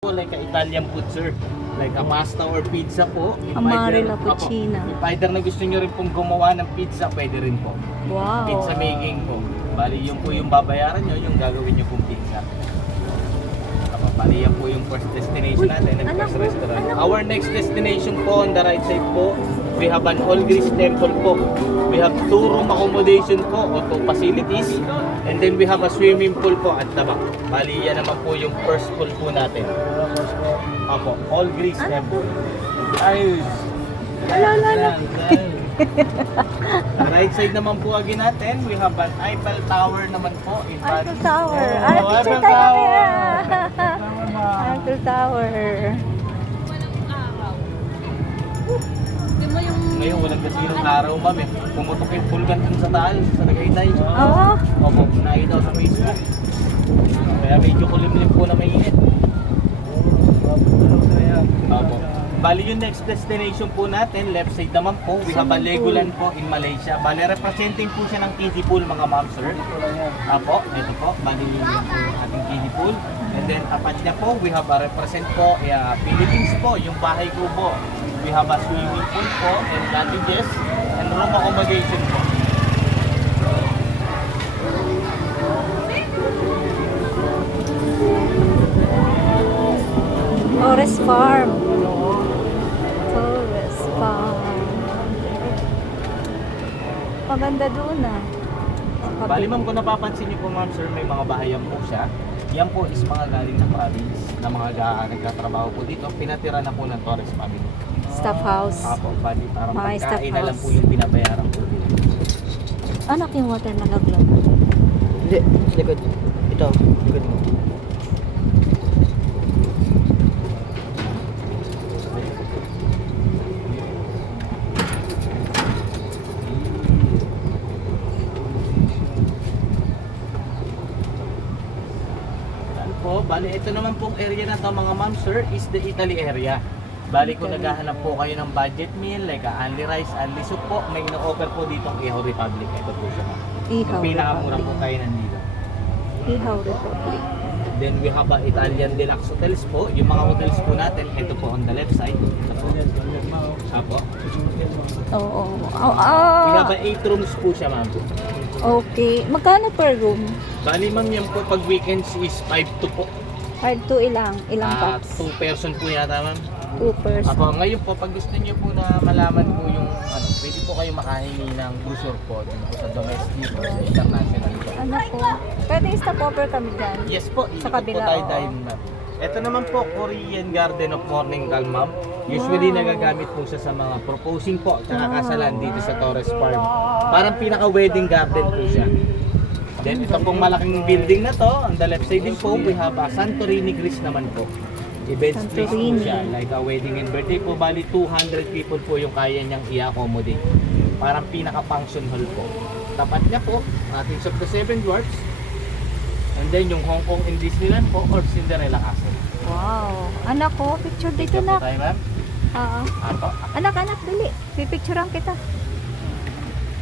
Like a Italian food, sir. Like a pasta or pizza po. Amare la cucina. If either na gusto nyo rin pong gumawa ng pizza, pwede rin po. Wow. Pizza making po. Bali, yung po yung babayaran nyo, yung gagawin nyo pong pizza. Bali, yan po yung first destination natin and first restaurant. Our next destination po on the right side po, we have an All Greece temple po. We have 2 room accommodation po o 2 facilities. And then we have a swimming pool po at the back. Bali, yan naman po yung first pool po natin. Apo, All Greece temple. Ayos. Ala. Right side naman po again natin, we have an Eiffel Tower naman po. Eiffel Tower. Oh, Picture Eiffel tayo Tower. kaya. Eiffel Tower. Ngayon walang kasinong araw, ma'am eh. Pumutok yung pulgan dun sa taal, sa Tagaytay. Oo. Opo, nakita ko sa Facebook. Kaya medyo kulimlim po na mainit. Opo. Bali yung next destination po natin, left side naman po, we have a Legoland po in Malaysia. Bali representing po siya ng kiddie pool mga ma'am sir. Apo, ito po, bali yung ating kiddie pool. And then apat niya po, we have a represent po, Philippines po, yung bahay kubo. We have a swimming pool po, and cottages, and room accommodation po. Torres Farm. Torres Farm. Maganda doon ah. Bali ma'am, kung napapansin niyo po ma'am sir, may mga bahayan po siya. Yan po is mga galing na province na mga nagkatrabaho po dito. Pinatira na po ng Torres family. Staff house. Apo, bali parang Mga staff pagkain na lang house. po yung binabayaran po dito. Anak yung water nalaglag. Hindi, likod. Ito, likod mo. Yan po, bali ito naman pong area na to mga ma'am sir is the Italy area. Bali kung naghahanap po kayo ng budget meal like only rice, only soup po, may ino-offer po ditong Ihaw Republic. Ito po siya ma'am. Ihaw Yung pinakamura po Republic. kayo nandito. Ihaw Republic. Then we have Italian Deluxe Hotels po. Yung mga hotels po natin, ito po on the left side. Ito po. Apo. Oo. We have 8 rooms po siya ma'am. Okay. Magkano per room? Bali ma'am yan po pag weekends is 5 to po. 5 to ilang? Ilang packs? 2 person po yata ma'am. 2 person. Apo, ngayon po pag gusto niyo po na malaman po yung pwede po kayo makahingi ng brochure po dun po sa domestic or sa international po. Ano po? Pwede stop-over kami dyan. Yes po, Sa ikot po kabila, tayo oo. dahil ma'am. Ito naman po, Korean Garden of Morning Calm ma'am. Usually Wow. nagagamit po siya sa mga proposing po at kasalan dito sa Torres Farm. Parang pinaka-wedding garden po siya. Then ito pong malaking building na to, on the left side din po, we have a Santorini Greece naman po. Events place po Santorini. siya, like a wedding and birthday po, bali 200 people po yung kaya niyang i-accommodate. Parang pinaka-function hall po. Tapat niya po, ating of the Seven Dwarfs. And then yung Hong Kong and Disneyland po or Cinderella Castle. Wow. Anak ko, picture dito Ito po na. tayo ma'am. Oo. Apo. Anak, dali. Pipicturean kita.